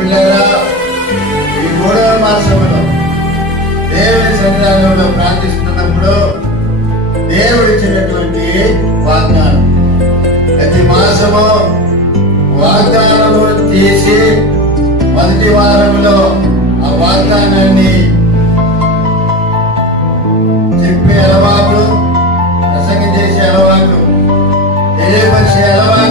పిల్లరా, ఈ 3వ మాసంలో దేవుని సన్నిధానంలో ప్రార్థిస్తున్నప్పుడు దేవుడు ఇచ్చినటువంటి వాగ్దానం, ప్రతి మాసము వాగ్దానము తీసి మొదటి వారంలో ఆ వాగ్దానాన్ని చెప్పే అలవాటు, ప్రసంగం చేసే అలవాటు, తెలియపరిచే అలవాటు